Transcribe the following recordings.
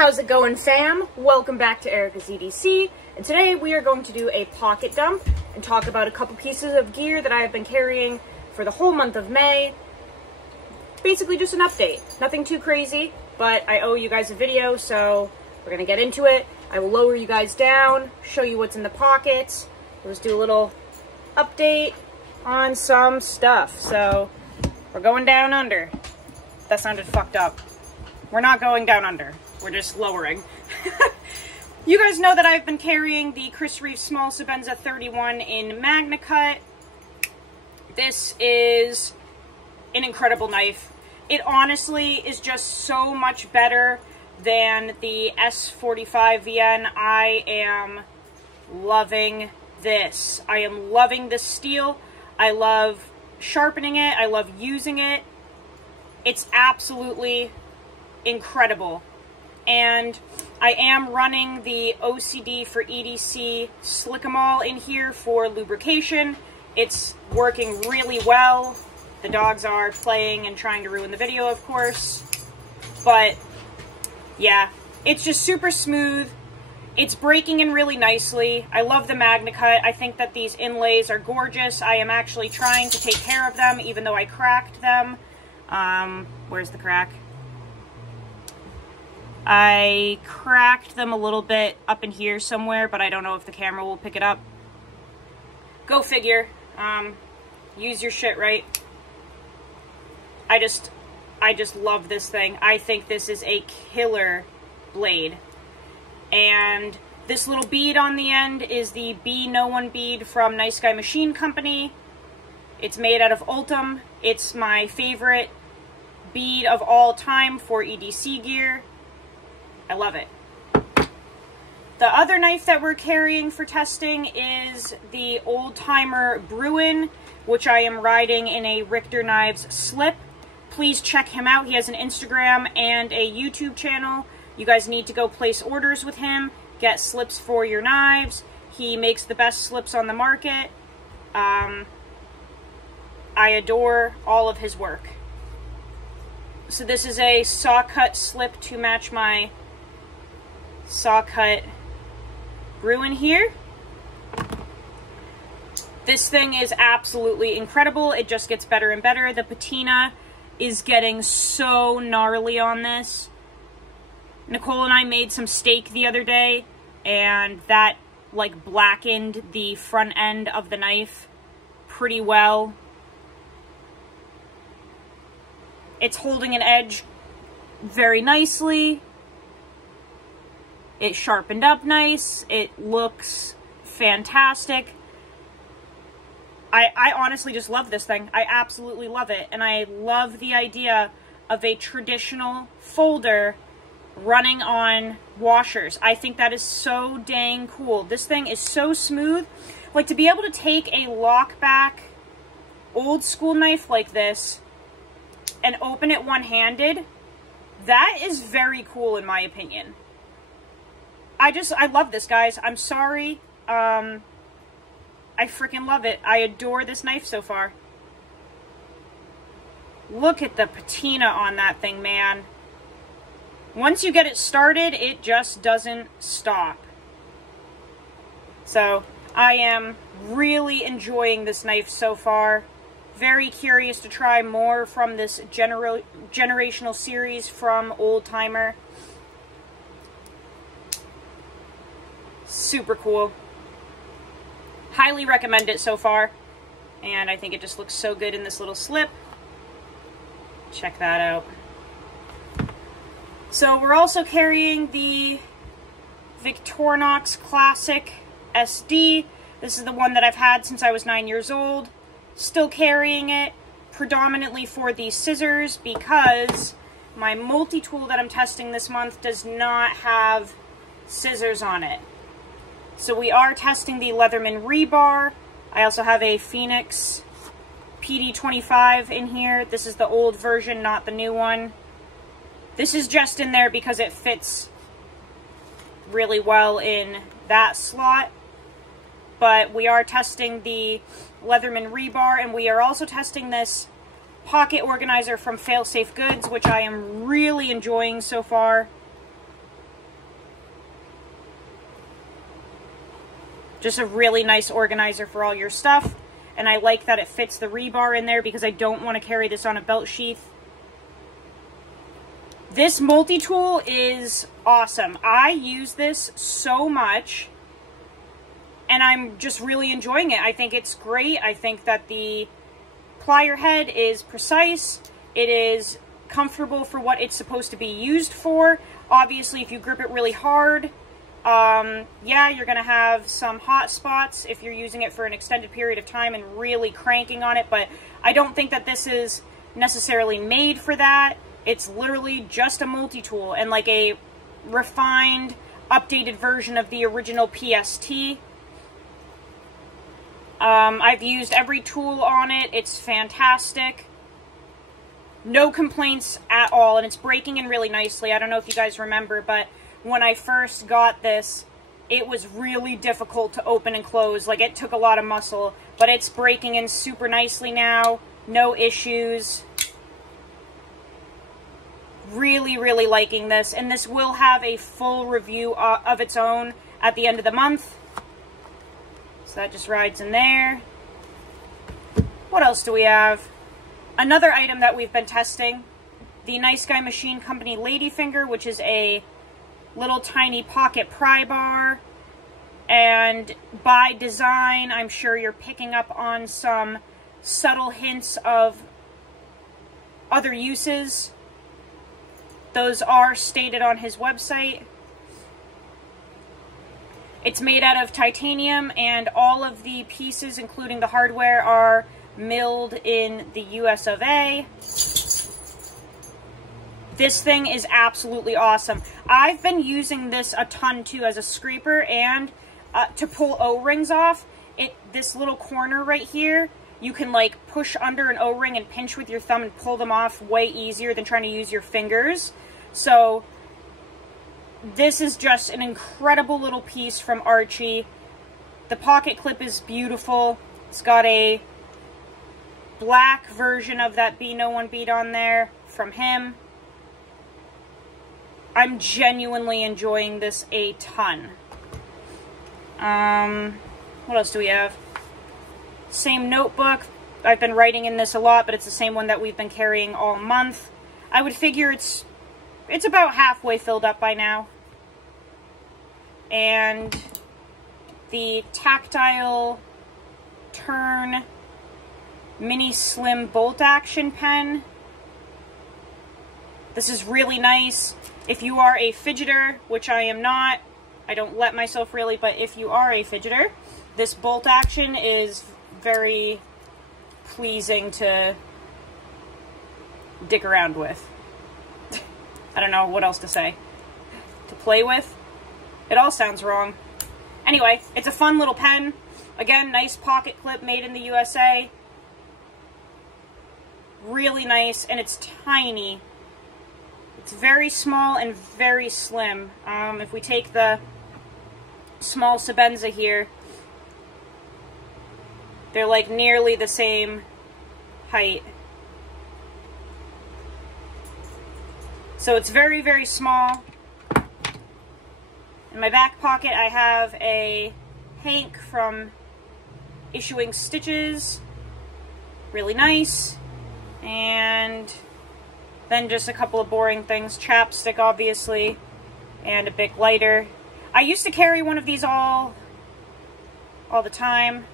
How's it going, fam? Welcome back to Erica's EDC, and today we are going to do a pocket dump and talk about a couple pieces of gear that I have been carrying for the whole month of May. Basically just an update. Nothing too crazy, but I owe you guys a video, so we're gonna get into it. I will lower you guys down, show you what's in the pockets. We'll just do a little update on some stuff. So, we're going down under. That sounded fucked up. We're not going down under. We're just lowering. You guys know that I've been carrying the Chris Reeve Small Sebenza 31 in Magna Cut. This is an incredible knife. It honestly is just so much better than the S45 VN. I am loving this. I am loving this steel. I love sharpening it. I love using it. It's absolutely incredible. And I am running the OCD for EDC Slick-em-all in here for lubrication. It's working really well. The dogs are playing and trying to ruin the video, of course. But, yeah, it's just super smooth. It's breaking in really nicely. I love the Magna Cut. I think that these inlays are gorgeous. I am actually trying to take care of them, even though I cracked them. Where's the crack? I cracked them a little bit up in here somewhere, but I don't know if the camera will pick it up. Go figure. Use your shit right. I just love this thing. I think this is a killer blade. And this little bead on the end is the Be No One bead from Nice Guy Machine Company. It's made out of Ultim. It's my favorite bead of all time for EDC gear. I love it. The other knife that we're carrying for testing is the old Timer Bruin, which I am riding in a Victorinox slip. Please check him out. He has an Instagram and a YouTube channel. You guys need to go place orders with him. Get slips for your knives. He makes the best slips on the market. I adore all of his work. So this is a saw cut slip to match my saw cut Bruin here. This thing is absolutely incredible. It just gets better and better. The patina is getting so gnarly on this. Nicole and I made some steak the other day, and that like blackened the front end of the knife pretty well. It's holding an edge very nicely. It sharpened up nice. It looks fantastic. I honestly just love this thing. I absolutely love it. And I love the idea of a traditional folder running on washers. I think that is so dang cool. This thing is so smooth. Like, to be able to take a lockback old school knife like this and open it one-handed, that is very cool in my opinion. I love this, guys. I'm sorry. I freaking love it. I adore this knife so far. Look at the patina on that thing, man. Once you get it started, it just doesn't stop. So, I am really enjoying this knife so far. Very curious to try more from this generational series from Old Timer. Super cool. Highly recommend it so far. And I think it just looks so good in this little slip. Check that out. So we're also carrying the Victorinox Classic SD. This is the one that I've had since I was 9 years old. Still carrying it predominantly for the scissors because my multi-tool that I'm testing this month does not have scissors on it. So we are testing the Leatherman rebar. I also have a Phoenix PD25 in here. This is the old version, not the new one. This is just in there because it fits really well in that slot. But we are testing the Leatherman rebar, and we are also testing this pocket organizer from Failsafe Goods, which I am really enjoying so far. Just a really nice organizer for all your stuff. And I like that it fits the rebar in there because I don't want to carry this on a belt sheath. This multi-tool is awesome. I use this so much, and I'm just really enjoying it. I think it's great. I think that the plier head is precise. It is comfortable for what it's supposed to be used for. Obviously, if you grip it really hard, yeah, you're going to have some hot spots if you're using it for an extended period of time and really cranking on it, but I don't think that this is necessarily made for that. It's literally just a multi-tool and like a refined, updated version of the original PST. I've used every tool on it. It's fantastic. No complaints at all, and it's breaking in really nicely. I don't know if you guys remember, but when I first got this, it was really difficult to open and close. Like, it took a lot of muscle, but it's breaking in super nicely now. No issues. Really, really liking this, and this will have a full review of its own at the end of the month. So that just rides in there. What else do we have? Another item that we've been testing, the Nice Guy Machine Company Ladyfinger, which is a little tiny pocket pry bar. And by design, I'm sure you're picking up on some subtle hints of other uses. Those are stated on his website. It's made out of titanium, and all of the pieces, including the hardware, are milled in the US of A. This thing is absolutely awesome. I've been using this a ton too as a scraper and to pull O-rings off. This little corner right here, you can like push under an O-ring and pinch with your thumb and pull them off way easier than trying to use your fingers. So this is just an incredible little piece from Archie. The pocket clip is beautiful. It's got a black version of that Be No One Beat on there from him. I'm genuinely enjoying this a ton. What else do we have? Same notebook. I've been writing in this a lot, but it's the same one that we've been carrying all month. I would figure it's about halfway filled up by now. And the tactile turn mini slim bolt action pen. This is really nice. If you are a fidgeter, which I am not, I don't let myself really, but if you are a fidgeter, this bolt action is very pleasing to dick around with. I don't know what else to say. To play with? It all sounds wrong. Anyway, it's a fun little pen. Again, nice pocket clip made in the USA. Really nice, and it's tiny. It's very small and very slim. If we take the small Sebenza here, they're like nearly the same height. So it's very, very small. In my back pocket, I have a Hank from Issuing Stitches. Really nice. And then just a couple of boring things. Chapstick, obviously, and a Bic lighter. I used to carry one of these all the time.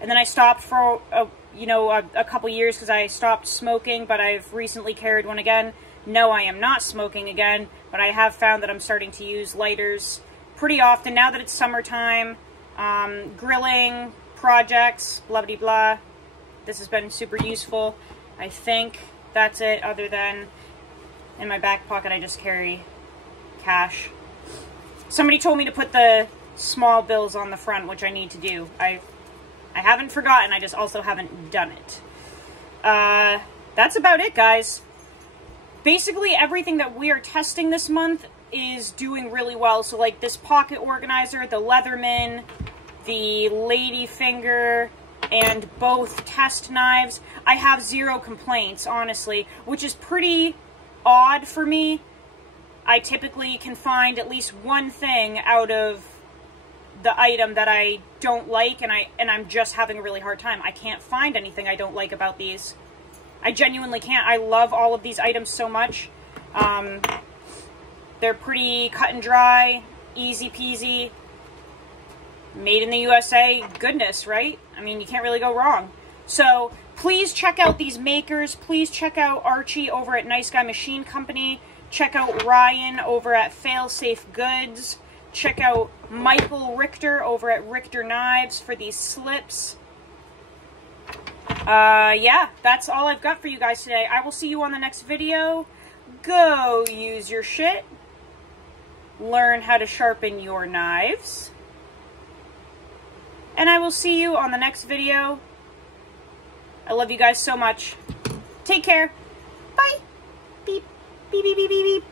And then I stopped for, a couple years because I stopped smoking, but I've recently carried one again. No, I am not smoking again, but I have found that I'm starting to use lighters pretty often now that it's summertime. Grilling, projects, blah blah blah. This has been super useful. I think that's it, other than in my back pocket I just carry cash. Somebody told me to put the small bills on the front, which I need to do. I haven't forgotten, I just also haven't done it. That's about it, guys. Basically, everything that we are testing this month is doing really well. So, like this pocket organizer, the Leatherman, the Ladyfinger, and both test knives, I have zero complaints, honestly, which is pretty odd for me. I typically can find at least one thing out of the item that I don't like, and I'm just having a really hard time. I can't find anything I don't like about these. I genuinely can't. I love all of these items so much. They're pretty cut and dry, easy peasy, made in the USA. Goodness, right? I mean, you can't really go wrong. So please check out these makers. Please check out Archie over at Nice Guy Machine Company. Check out Ryan over at Failsafe Goods. Check out Michael Richter over at Richter Knives for these slips. Yeah, that's all I've got for you guys today. I will see you on the next video. Go use your shit. Learn how to sharpen your knives. And I will see you on the next video. I love you guys so much. Take care. Bye. Beep, beep, beep, beep, beep, beep.